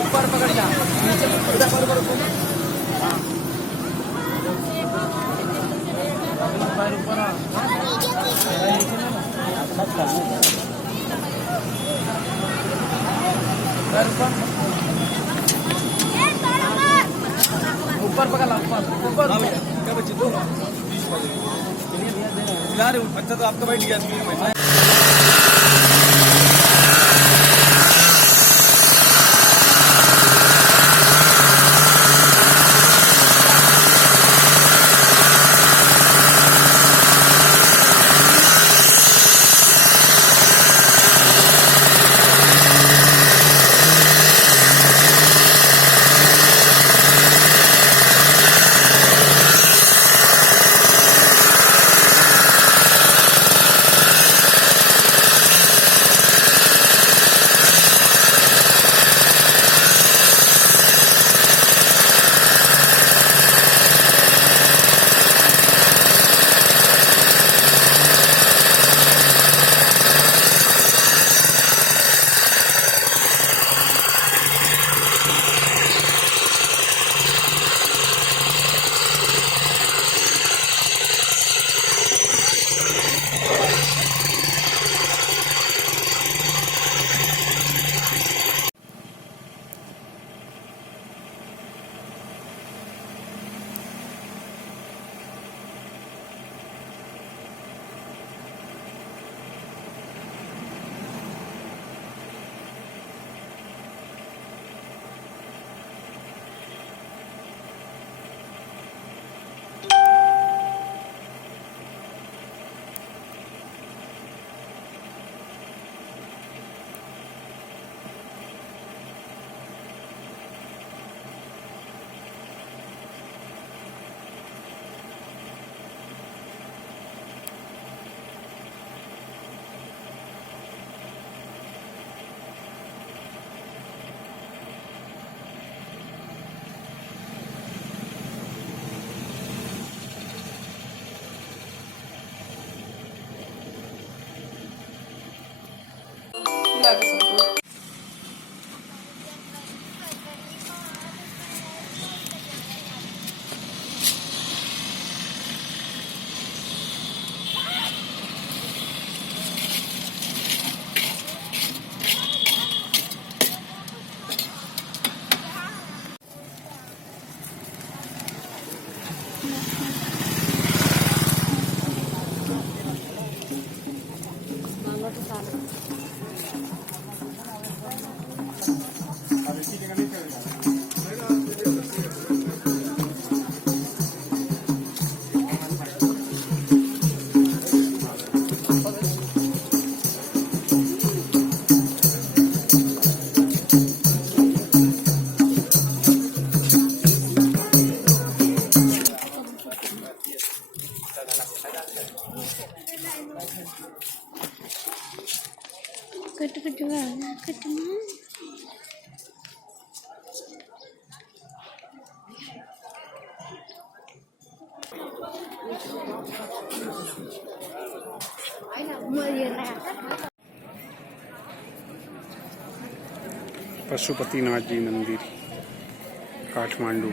ऊपर पकड़ जा, नीचे बरोबर हाँ पैर ऊपर ऊपर पकड़ ऊपर क्या बच्चे दो यार अच्छा तो आपका बैठ गया पशुपतिनाथ जी मंदिर काठमांडू।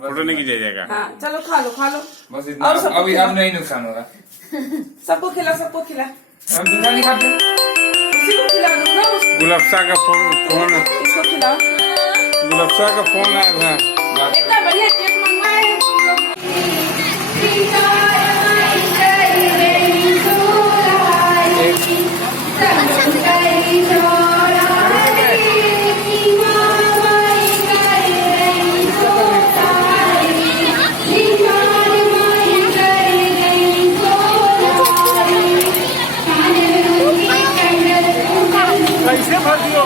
फोटो नहीं खींचा जाएगा। हाँ, चलो खा लो बस इतना। अभी अब नहीं नुकसान होगा। सबको खिला हम दूसरा नहीं खाते। उसी को खिला दो ना गुलाबशाह का फोन इसको खिलाओ। गुलाबशाह का फोन आया था। इतना बढ़िया केक मंगवाए कैसे भर दियो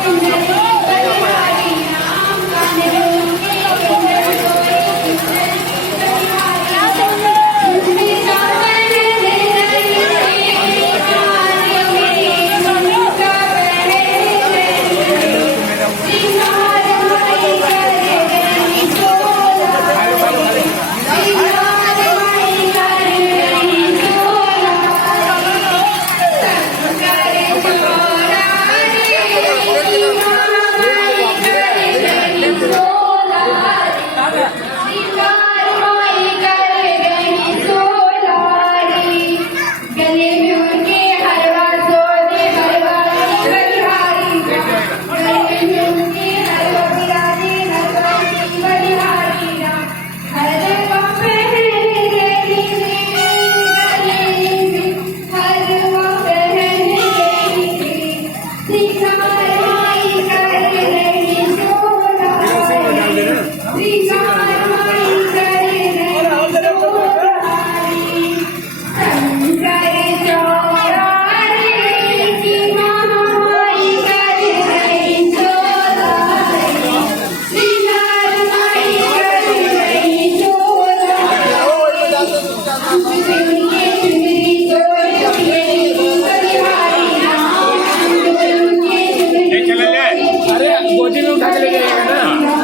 गोदी में उठा के ले जाएगा ना।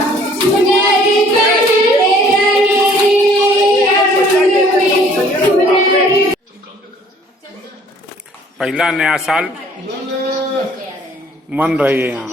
पहला नया साल मन रही है यहाँ।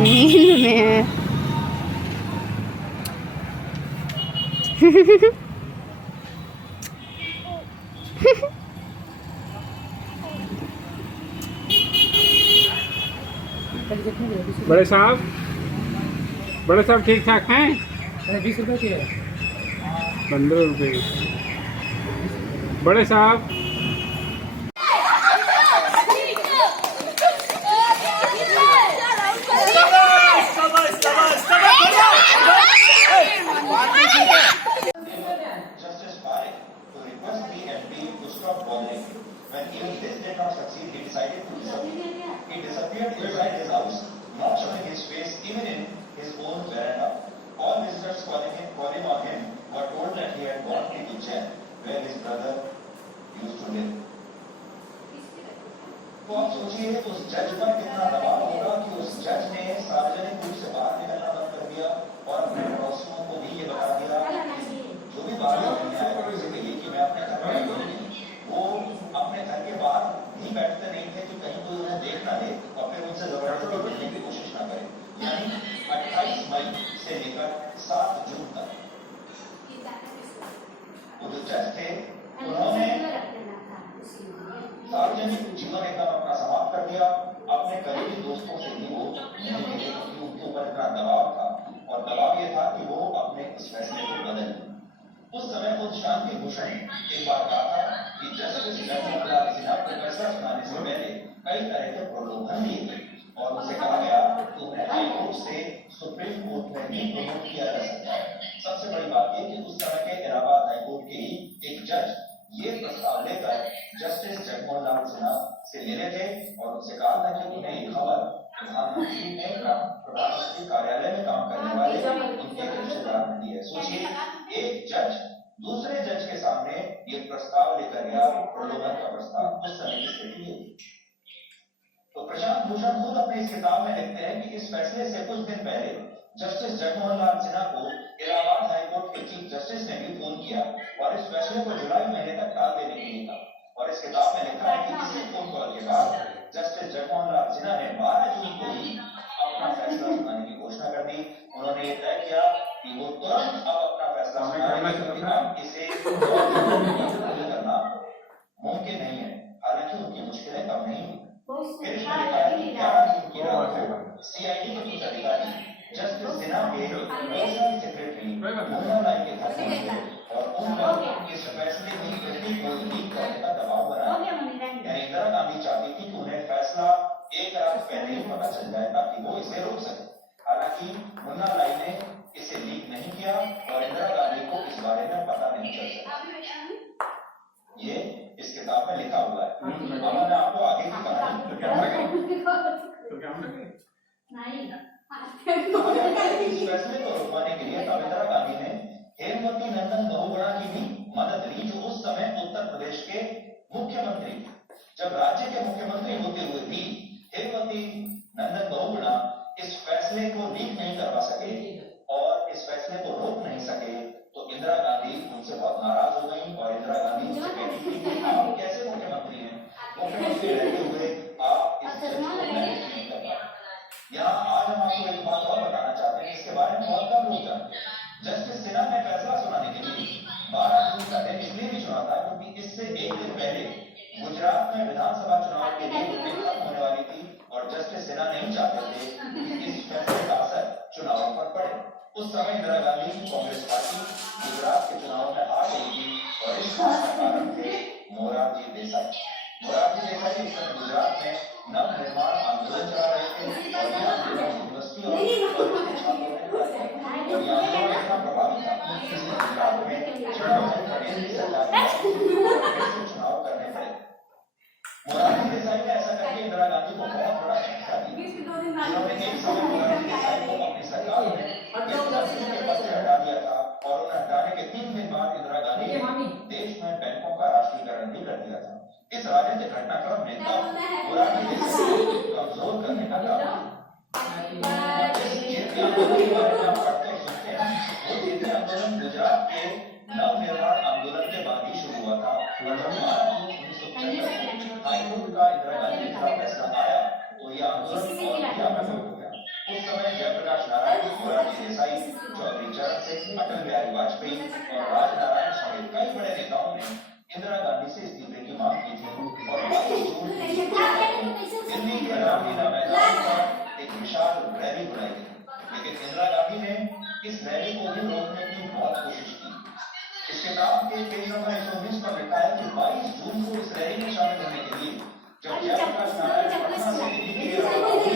नींद में है। बड़े साहब ठीक ठाक हैं? 20 रुपए की है। 15 रुपये। बड़े साहब Justice Parekh to request the MP to stop bothering. When even this did not succeed, he decided to disappear. He disappeared inside his house, not showing his face even in his own veranda. All visitors calling on him were told that he had gone into jail, where his brother used to live. तो आप सोचिए उस जज पर कितना दबाव होगा कि उस जज ने सार्वजनिक रूप से बाहर निकलना बंद कर दिया और अपने पड़ोसियों को भी ये बता दिया जो भी बाहर निकलने आए उसे कहिए कि मैं अपने घर में नहीं। वो अपने घर के बाहर नहीं बैठते नहीं थे कि कहीं कोई उन्हें देख ना ले और फिर उनसे जबरदस्ती मिलने की कोशिश ना करे। यानी 28 मई से लेकर 7 जून तक वो जो जज थे उन्होंने सार्वजनिक जीवन एकदम अपना समाप्त कर दिया। अपने करीबी दोस्तों से भी वो नहीं मिले क्योंकि उनके ऊपर इतना दबाव था और दबाव ये था कि वो अपने इस फैसले को बदल। उस समय खुद शांति भूषण एक बार कहा था कि जस्टिस जयप्रकाश सिन्हा को फैसला सुनाने से पहले कई तरह के प्रलोभन दिए गए और उनसे कहा गया कि उन्हें हाईकोर्ट से सुप्रीम कोर्ट में भी प्रमोट किया जा सकता है। सबसे बड़ी बात यह कि उस समय के इलाहाबाद हाईकोर्ट के ही एक जज ये प्रस्ताव लेकर जस्टिस जगमोहन लाल सिन्हा से ले रहे थे और उनसे कहा था कि उन्हें ये खबर प्रधानमंत्री ने प्रधानमंत्री कार्यालय में काम करने वाले उनके रिश्तेदार ने दी है। सोचिए एक जज दूसरे जज के सामने ये प्रस्ताव लेकर गया, प्रलोभन का प्रस्ताव। उस समय की स्थिति ये थी। तो प्रशांत भूषण खुद अपनी इस किताब में लिखते हैं कि इस फैसले से कुछ दिन पहले जस्टिस जगमोहन लाल सिन्हा को इलाहाबाद हाईकोर्ट के चीफ जस्टिस ने भी फोन किया और इस फैसले को जुलाई महीने तक टाल देने के लिए कहा। और इस किताब में लिखा है कि इसी फोन कॉल के बाद जस्टिस जगमोहन लाल सिन्हा ने 12 जून को ही अपना फैसला सुनाने की घोषणा कर दी। उन्होंने ये तय किया कि वो तुरंत अब अपना फैसला सुनाएंगे। इसे करना मुमकिन नहीं है। हालांकि उनकी मुश्किलें कम नहीं हुई। फिर इसमें लिखा है कि 11 जून की रात को सीआईडी के कुछ अधिकारी जस्टिस सिन्हा के पर्सनल सेक्रेटरी मोहना लाई के घर पहुंचे और उन पर इस फैसले की प्रति को लीक करने का दबाव बनाया। यानी इंदिरा गांधी चाहती थी कि उन्हें फैसला एक रात पहले ही पता चल जाए ताकि वो इसे रोक सके। हालांकि मुन्ना लाई ने इसे लीक नहीं किया और इंदिरा गांधी को इस बारे में पता नहीं चल सका। ये इस किताब में लिखा हुआ है। अब मैं आपको आगे की कहानी इस फैसले को रोकवाने के लिए इंदिरा गांधी ने हेमवती नंदन बहुगुणा की भी मदद ली जो उस समय उत्तर प्रदेश के मुख्यमंत्री थे। जब राज्य के मुख्यमंत्री होते हुए भी हेमवती नंदन बहुगुणा इस फैसले को लीक नहीं करवा सके और इस फैसले को रोक नहीं सके तो इंदिरा गांधी उनसे बहुत नाराज हो गई और इंदिरा गांधी उनसे कहती थी कि आप कैसे मुख्यमंत्री हैं, मुख्यमंत्री रहते हुए आप इस फैसले को नहीं कर पाए। यहाँ आज हम आपको एक बात और बताना चाहते हैं, इसके बारे में बहुत कम लोग जानते हैं। जस्टिस सिन्हा ने फैसला सुनाने के लिए 12 जून का दिन इसलिए भी चुना था क्योंकि इससे एक दिन पहले गुजरात में विधानसभा चुनाव के लिए वोटिंग खत्म होने वाली थी और जस्टिस सिन्हा नहीं चाहते थे कि इस फैसले का असर चुनाव पर पड़े। उस समय इंदिरा गांधी की कांग्रेस पार्टी गुजरात के चुनाव में हार गई थी और इस कारण थे मोरारजी देसाई। मोरारजी देसाई इस समय गुजरात में नव निर्माण आंदोलन चला रहे थे और यह आंदोलन यूनिवर्सिटी और छात्रों ने और यह आंदोलन इतना प्रभावी था कि गुजरात में इंदिरा गांधी को बहुत बड़ा झटका दिया, जिन्होंने एक समय मुलायम देसाई को अपनी सरकार में के पद से हटा दिया था और उन्हें हटाने के 3 दिन बाद इंदिरा गांधी ने देश में बैंकों का राष्ट्रीयकरण भी कर दिया था। इस राजनीतिक घटनाक्रम ने पुरानी देश को कमजोर करने का काम किया। आंदोलन गुजरात के नवनिर्माण आंदोलन के बाद ही शुरू हुआ था। 15 मार्च 1975 हाईकोर्ट का इंदिरा गांधी के खिलाफ फैसला आया तो यह आंदोलन और भी आगे हो गया। उस समय जयप्रकाश नारायण, मोरारजी देसाई, चौधरी चरण सिंह, अटल बिहारी वाजपेयी और राजनारायण समेत कई बड़े नेताओं ने इंदिरा गांधी से इस्तीफे की मांग की थी और 22 जून दिल्ली के रामलीला मैदान पर एक विशाल रैली बुलाई गई। लेकिन इंदिरा गांधी ने इस रैली को भी रोकने की बहुत कोशिश की। इस किताब के पेज नंबर 119 पर लिखा है कि 22 जून को इस रैली में शामिल होने के लिए जब जयप्रकाश नारायण पटना से दिल्ली के लिए रवाना हुए,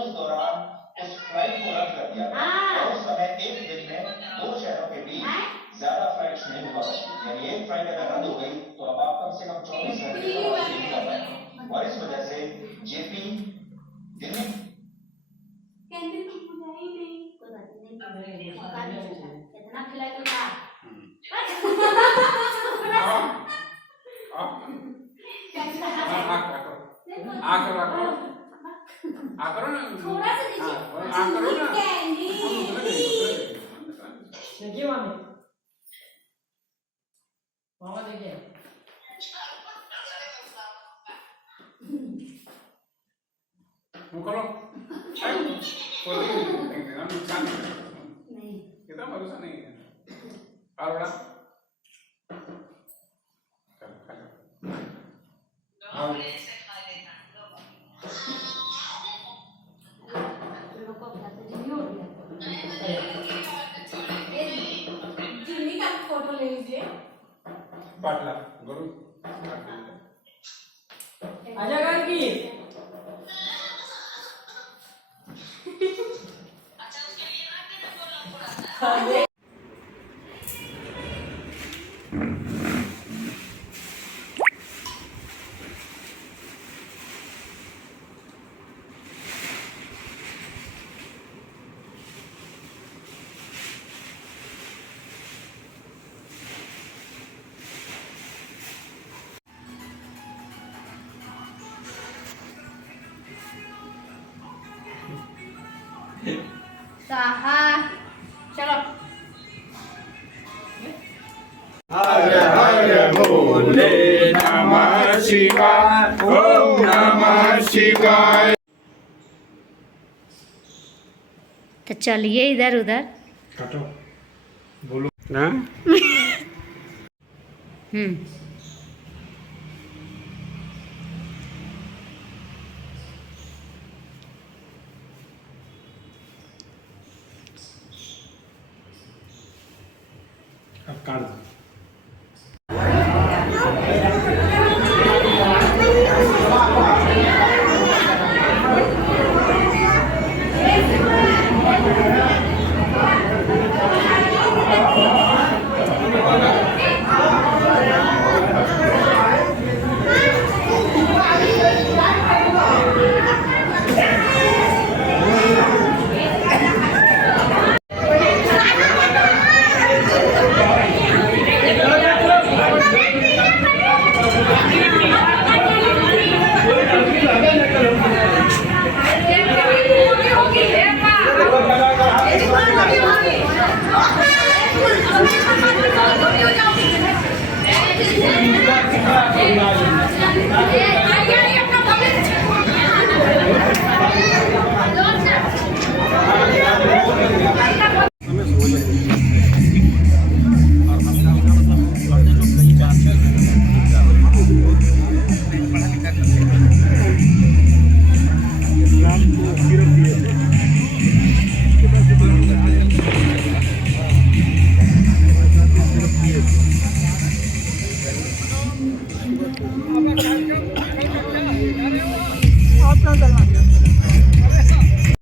उस दौरान उस फ्लाइट को रद्द कर दिया गया और उस समय एक दिन में 2 शहरों के बीच ज्यादा फ्लाइट्स नहीं हुआ, यानी एक फ्लाइट अगर रद्द हो गई तो अब आप कम से कम 24 घंटे नहीं कर पाए और इस वजह से जेपी दिल्ली कितना खिलाए तो था करो ना, थोड़ा सा देखिए करो ना। देखिए मामी, मामा देखिए। खोलो, नहीं कितना भरोसा नहीं है। और बड़ा लोग को पता नहीं हो गया जिन्नी का फोटो ले लीजिए। पाटला गुरु आजा कर की साहा चलो हर हर भोले नमः शिवाय, ओम नमः शिवाय। तो चलिए इधर उधर। काटो बोलो हाँ अब काट दो। आप कहाँ चलना